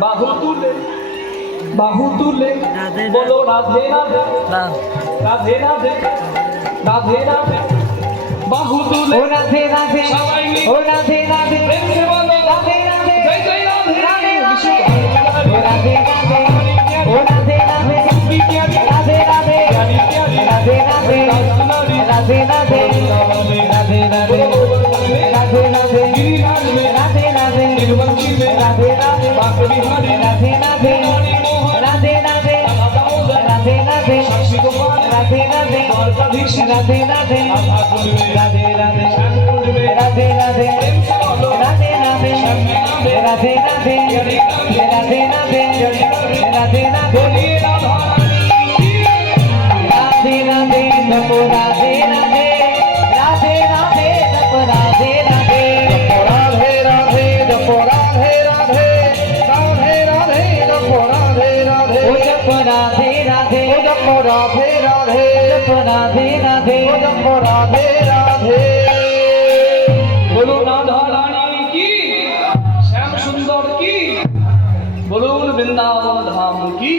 বাহু তুলে বাহু তুলে বলো রাধে রাধে রাধে রাধে রাধে রাধে বাহু তুলে ও রাধে রাধে ও রাধে রাধে ও রাধে রাধে Namo Radhe রাধে রাধে। রাধে রাধে রাধে। রাধে বলুন রাধারানী কি? শ্যাম সুন্দর কি? বলুন বৃন্দাবন ধাম কি?